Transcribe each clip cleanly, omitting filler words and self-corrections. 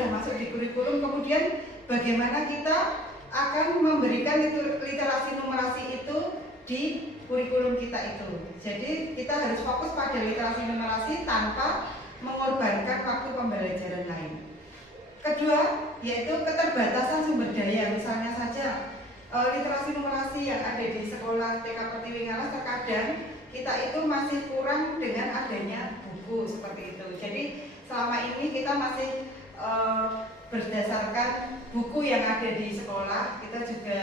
sudah masuk di kurikulum, kemudian bagaimana kita akan memberikan literasi numerasi itu di kurikulum kita itu. Jadi kita harus fokus pada literasi numerasi tanpa mengorbankan waktu pembelajaran lain. Kedua, yaitu keterbatasan sumber daya. Misalnya saja literasi numerasi yang ada di sekolah TK Pertiwi Ngalas terkadang kita itu masih kurang dengan adanya buku seperti itu. Jadi selama ini kita masih berdasarkan buku yang ada di sekolah. Kita juga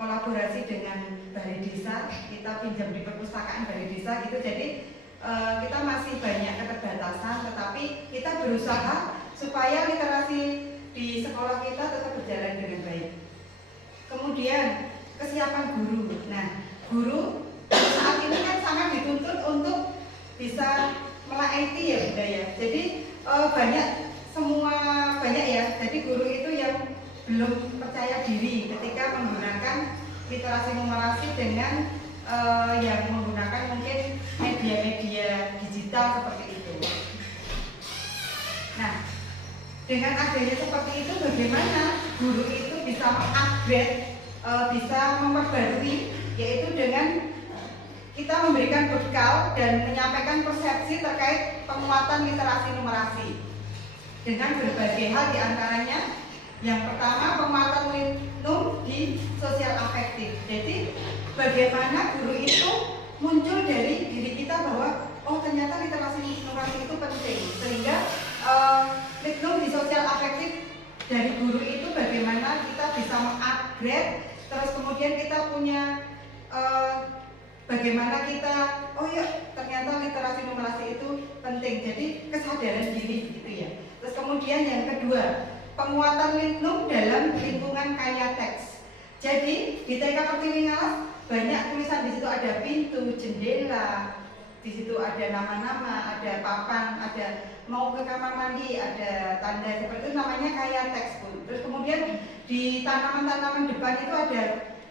kolaborasi dengan Balai Desa, kita pinjam di perpustakaan Balai Desa gitu. Jadi kita masih banyak keterbatasan, tetapi kita berusaha supaya literasi di sekolah kita tetap berjalan dengan baik. Kemudian kesiapan guru. Nah, guru saat ini kan sangat dituntut untuk bisa melek IT ya Bunda ya. Jadi banyak ya. Jadi guru itu yang belum percaya diri ketika menggunakan literasi numerasi dengan yang menggunakan mungkin media-media digital seperti itu. Nah, dengan adanya seperti itu, bagaimana guru itu bisa mengupgrade, bisa memperbarui, yaitu dengan kita memberikan bekal dan menyampaikan persepsi terkait penguatan literasi numerasi dengan berbagai hal, diantaranya yang pertama penguatan litnum di sosial afektif. Jadi bagaimana guru itu muncul dari diri kita bahwa oh ternyata literasi numerasi itu penting, sehingga litnum di sosial afektif dari guru itu bagaimana kita bisa mengupgrade, terus kemudian kita punya bagaimana kita oh ya ternyata literasi numerasi itu penting, jadi kesadaran diri gitu ya. Terus kemudian yang kedua, penguatan litnum dalam lingkungan kaya teks. Jadi di TK Pertiwi Ngalas banyak tulisan, di situ ada pintu, jendela, di situ ada nama-nama, ada papan, ada mau ke kamar mandi, ada tanda seperti itu, namanya kaya teks Bun. Terus kemudian di tanaman-tanaman depan itu ada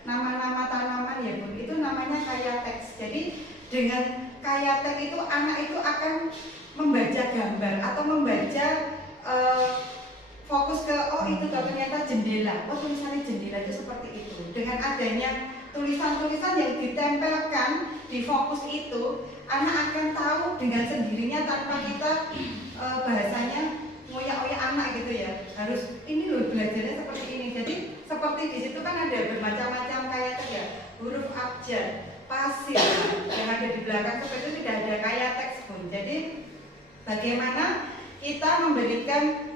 nama-nama tanaman ya Bun, itu namanya kaya teks. Jadi dengan kaya teks itu anak itu akan membaca gambar atau membaca fokus ke oh itu ternyata jendela, oh tulisannya jendela itu seperti itu. Dengan adanya tulisan-tulisan yang ditempelkan di fokus itu, anak akan tahu dengan sendirinya tanpa kita bahasanya ngoyak-ngoyak anak gitu ya. Harus ini loh belajarnya seperti ini. Jadi seperti di situ kan ada bermacam-macam kayak ya, huruf abjad, pasif yang ada di belakang seperti itu, tidak ada kayak teks Bun. Jadi bagaimana kita memberikan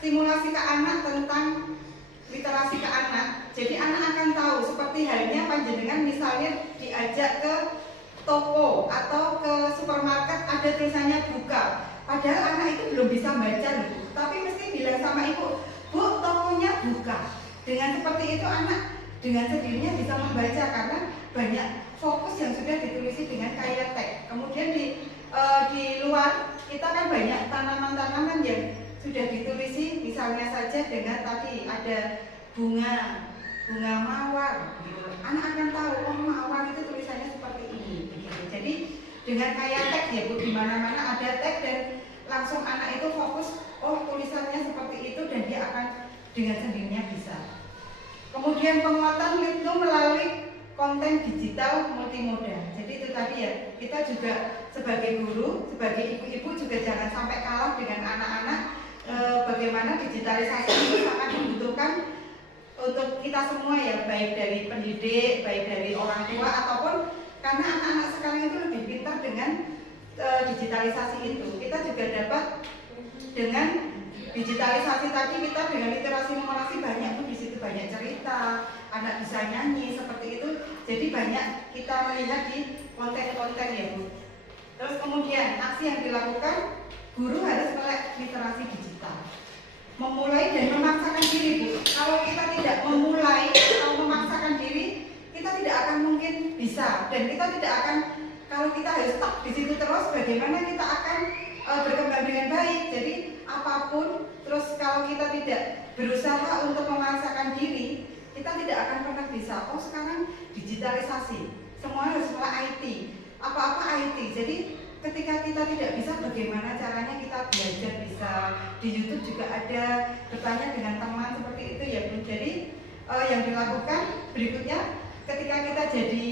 stimulasi ke anak tentang literasi ke anak. Jadi anak akan tahu, seperti halnya panjenengan misalnya diajak ke toko atau ke supermarket ada tulisannya buka, padahal anak itu belum bisa baca loh, tapi mesti bilang sama ibu, Bu tokonya buka. Dengan seperti itu anak dengan sendirinya bisa membaca karena banyak fokus yang sudah ditulisi dengan kaya teks. Kemudian di luar kita kan banyak tanaman-tanaman yang sudah ditulisi, misalnya saja dengan tadi ada bunga mawar gitu. Anak akan tahu oh mawar itu tulisannya seperti ini begitu. Jadi dengan kaya teks ya Bu, di mana-mana ada teks dan langsung anak itu fokus oh tulisannya seperti itu dan dia akan dengan sendirinya bisa. Kemudian penguatan litnum melalui konten digital multimoda. Jadi itu tadi ya, kita juga sebagai guru, sebagai ibu-ibu juga jangan sampai kalah dengan anak-anak. Bagaimana digitalisasi itu sangat membutuhkan untuk kita semua ya, baik dari pendidik, baik dari orang tua, ataupun karena anak-anak sekarang itu lebih pintar dengan digitalisasi itu. Kita juga dapat dengan digitalisasi tadi, kita dengan literasi numerasi banyak tuh, di situ banyak cerita, anak bisa nyanyi seperti itu. Jadi banyak kita melihat di konten-konten ya Bu. Terus kemudian aksi yang dilakukan, guru harus melek literasi digital, memulai dan memaksakan diri Bu. Kalau kita tidak memulai atau memaksakan diri, kita tidak akan mungkin bisa, dan kita tidak akan, kalau kita harus stuck di situ terus, bagaimana kita akan berkembang dengan baik. Jadi apapun, terus kalau kita tidak berusaha untuk memaksakan diri, kita tidak akan pernah bisa. Oh sekarang digitalisasi, semua harus mulai IT, apa-apa IT. Jadi ketika kita tidak bisa, bagaimana caranya kita belajar bisa di YouTube juga ada, bertanya dengan teman seperti itu ya Bu. Jadi yang dilakukan berikutnya ketika kita jadi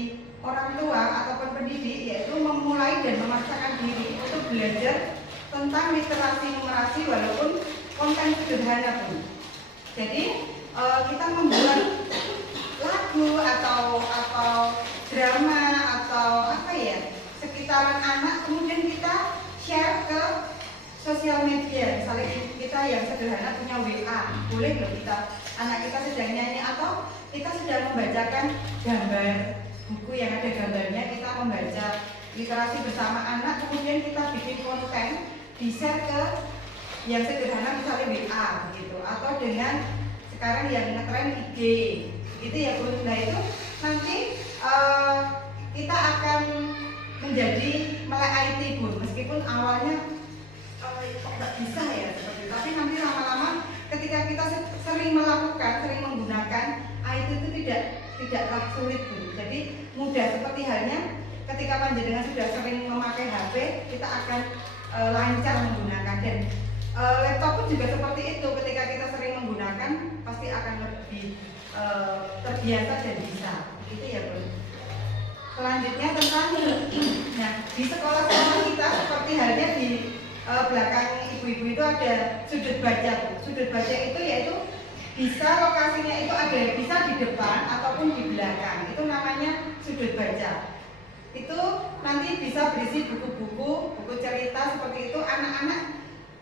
orang tua ataupun pendidik, yaitu memulai dan memaksakan diri untuk belajar tentang literasi numerasi walaupun konten sederhana pun. Jadi kita membuat lagu atau drama atau apa ya sekitaran anak, kemudian kita share ke sosial media. Misalnya kita yang sederhana punya WA, boleh loh kita, anak kita sedang nyanyi atau kita sedang membacakan gambar buku yang ada gambarnya, kita membaca literasi bersama anak, kemudian kita bikin konten di share ke yang sederhana misalnya WA gitu, atau dengan sekarang yang ngetren IG itu ya Bu. Nah itu nanti kita akan menjadi melek IT Bu, meskipun awalnya kok nggak bisa ya seperti itu, tapi nanti lama-lama ketika kita sering melakukan, sering menggunakan IT itu tidaklah sulit Bu. Jadi mudah, seperti halnya ketika panjenengan sudah sering memakai HP, kita akan lancar menggunakan, dan laptop pun juga seperti itu, ketika kita sering menggunakan pasti akan lebih terbiasa dan bisa, gitu ya Bu. Selanjutnya tentang nah, di sekolah-sekolah kita seperti halnya di belakang ibu-ibu itu ada sudut baca Bu. Sudut baca itu yaitu bisa lokasinya itu ada bisa di depan ataupun di belakang, itu namanya sudut baca. Itu nanti bisa berisi buku-buku, buku cerita seperti itu. Anak-anak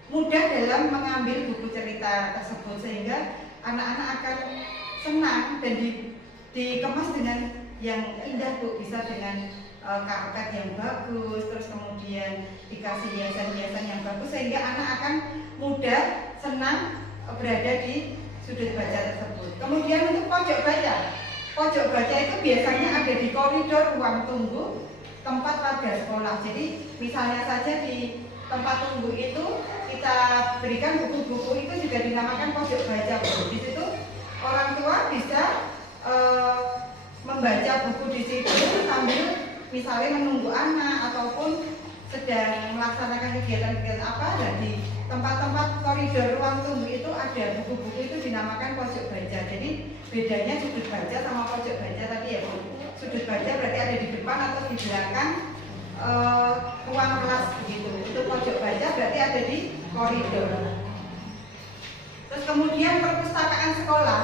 mudah dalam mengambil buku cerita tersebut, sehingga anak-anak akan senang dan dikemas dengan yang indah Bu, bisa dengan karpet yang bagus, terus kemudian dikasih hiasan-hiasan yang bagus, sehingga anak akan mudah senang berada di sudut baca tersebut. Kemudian untuk pojok baca itu biasanya ada di koridor ruang tunggu tempat warga sekolah. Jadi misalnya saja di tempat tunggu itu kita berikan buku-buku, itu juga dinamakan pojok baca Bu. Di situ orang tua bisa membaca buku di situ sambil misalnya menunggu anak ataupun sedang melaksanakan kegiatan-kegiatan apa, dan di tempat-tempat koridor ruang tunggu itu ada buku-buku, itu dinamakan pojok baca. Jadi bedanya sudut baca sama pojok baca tadi ya Bu. Sudut baca berarti ada di depan atau di belakang ruang kelas begitu. Untuk pojok baca berarti ada di koridor. Terus kemudian perpustakaan sekolah.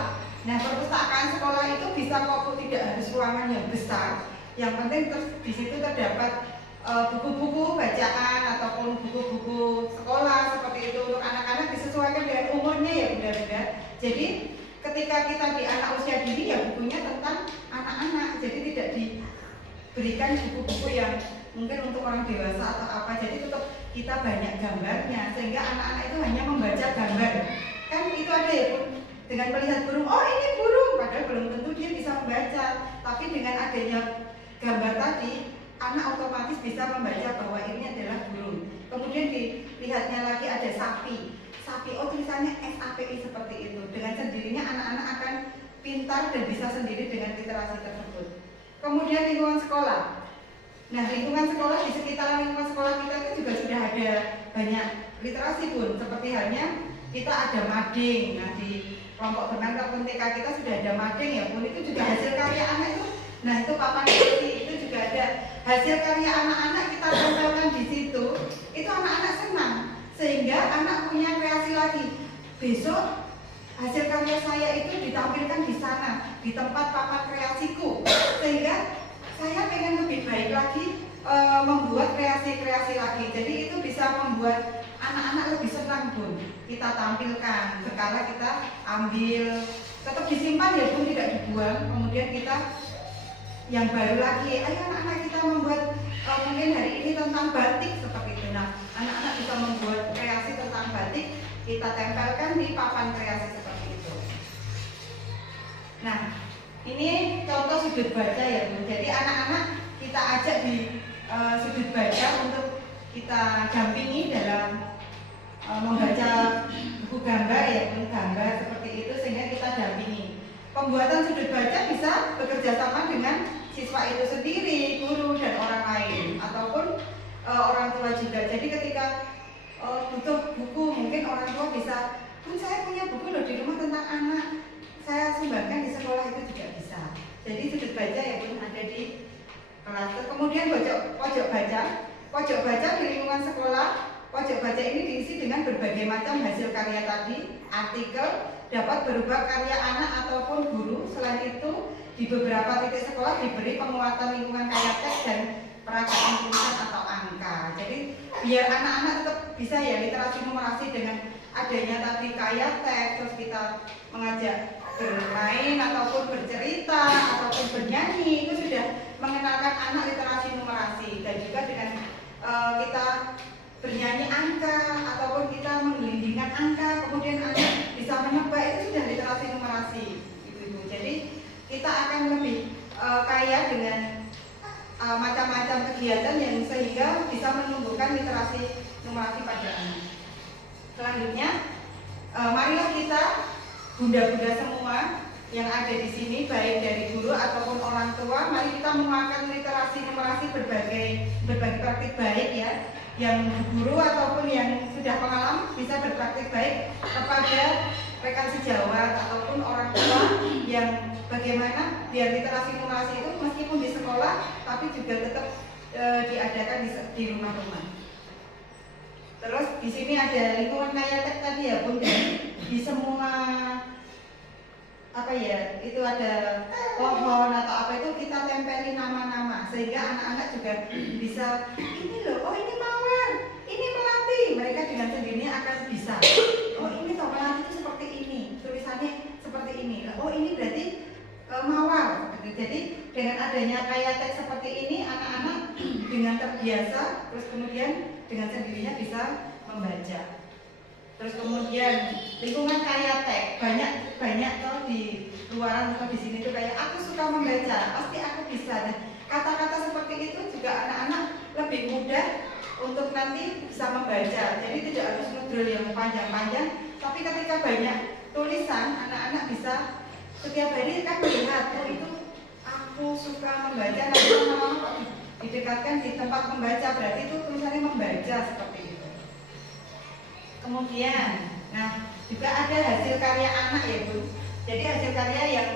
Nah, perpustakaan sekolah itu bisa kok tidak harus ruangan yang besar. Yang penting di situ terdapat buku-buku bacaan ataupun buku-buku sekolah seperti itu. Untuk anak-anak disesuaikan dengan umurnya ya Bunda-Bunda. Jadi ketika kita di anak usia dini ya bukunya tentang anak-anak. Jadi tidak diberikan buku-buku yang mungkin untuk orang dewasa atau apa. Jadi tetap kita banyak gambarnya, sehingga anak-anak itu hanya membaca gambar. Kan itu ada ya Bu, dengan melihat burung, oh ini burung, padahal belum tentu dia bisa membaca. Tapi dengan adanya gambar tadi, anak otomatis bisa membaca bahwa ini adalah burung. Kemudian dilihatnya lagi ada sapi, oh tulisannya SAPI seperti itu. Dengan sendirinya anak-anak akan pintar dan bisa sendiri dengan literasi tersebut. Kemudian lingkungan sekolah. Nah, lingkungan sekolah, di sekitar lingkungan sekolah kita itu juga sudah ada banyak literasi Bun. Seperti halnya kita ada mading. Nah, di kelompok benang ataupun TK kita sudah ada mading ya Bun. Itu juga hasil karya anak itu. Nah, itu papan kreasi itu juga ada hasil karya anak-anak, kita tempelkan di situ. Itu anak-anak senang, sehingga anak punya kreasi lagi. Besok hasil karya saya itu ditampilkan di sana, di tempat papan kreasiku, sehingga saya pengen lebih baik lagi membuat kreasi-kreasi lagi. Jadi itu bisa membuat anak-anak lebih senang Bun. Kita tampilkan, berkala kita ambil, tetap disimpan ya Bun, tidak dibuang. Kemudian kita yang baru lagi, ayo anak-anak kita membuat mungkin hari ini tentang batik seperti itu. Nah, anak-anak bisa membuat kreasi tentang batik, kita tempelkan di papan kreasi seperti itu. Nah, ini contoh sudut baca ya Bu. Jadi anak-anak kita ajak di sudut baca untuk kita dampingi dalam membaca buku gambar ya Bu, gambar seperti itu, sehingga kita dampingi. Pembuatan sudut baca bisa bekerja sama dengan siswa itu sendiri, guru dan orang lain, ataupun orang tua juga. Jadi ketika butuh buku, mungkin orang tua bisa Kemudian pojok baca. Pojok baca di lingkungan sekolah, pojok baca ini diisi dengan berbagai macam hasil karya tadi, artikel, dapat berupa karya anak ataupun guru. Selain itu, di beberapa titik sekolah diberi penguatan lingkungan karya teks dan peragaan tulisan atau angka. Jadi biar anak-anak tetap bisa ya literasi numerasi dengan adanya tadi karya teks, terus kita mengajak bermain ataupun bercerita ataupun bernyanyi, itu sudah mengenalkan anak literasi numerasi. Dan juga dengan kita bernyanyi angka ataupun kita menggelindingkan angka, kemudian anak bisa menebak, itu sudah literasi numerasi, ibu-ibu. Jadi kita akan lebih kaya dengan macam-macam kegiatan yang sehingga bisa menumbuhkan literasi numerasi pada anak. Selanjutnya, marilah kita bunda-bunda semua yang ada di sini, baik dari guru ataupun orang tua, mari kita menguatkan literasi numerasi berbagai praktik baik ya, yang guru ataupun yang sudah pengalaman bisa berpraktik baik kepada rekan sejawat ataupun orang tua yang bagaimana biar literasi numerasi itu meskipun di sekolah tapi juga tetap diadakan di rumah-rumah. Terus di sini ada lingkungan kaya teks tadi ya Bun, di semua apa ya, itu ada pohon atau apa itu kita tempeli nama-nama sehingga anak-anak juga bisa ini loh, oh ini mawar, ini melati, mereka dengan sendirinya akan bisa, oh ini toh melati itu seperti ini, tulisannya seperti ini, oh ini berarti mawar. Jadi dengan adanya kaya teks seperti ini, anak-anak dengan terbiasa, terus kemudian dengan sendirinya bisa membaca. Terus kemudian lingkungan kaya teks, banyak toh di luaran atau di sini tuh kayak aku suka membaca, pasti aku bisa. Dan kata-kata seperti itu juga anak-anak lebih mudah untuk nanti bisa membaca. Jadi tidak harus ngedrol yang panjang-panjang, tapi ketika banyak tulisan, anak-anak bisa setiap hari kan melihat, oh itu aku suka membaca, nanti lama-lama didekatkan di tempat membaca, berarti itu tulisannya membaca seperti itu. Kemudian, nah juga ada hasil karya anak ya Bu. Jadi hasil karya yang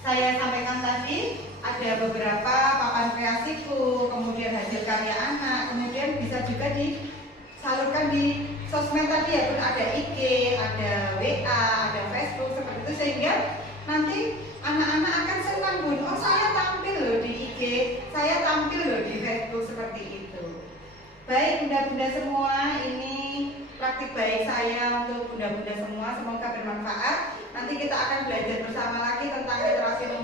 saya sampaikan tadi ada beberapa papan kreasiku, kemudian hasil karya anak, kemudian bisa juga disalurkan di sosmed tadi ya Bu. Ada IG, ada WA, ada Facebook seperti itu sehingga nanti anak-anak akan senang Bun. Oh saya tampil loh di IG, saya tampil loh di Facebook seperti itu. Baik bunda-bunda semua, ini praktik baik saya untuk bunda-bunda semua, semoga bermanfaat. Nanti kita akan belajar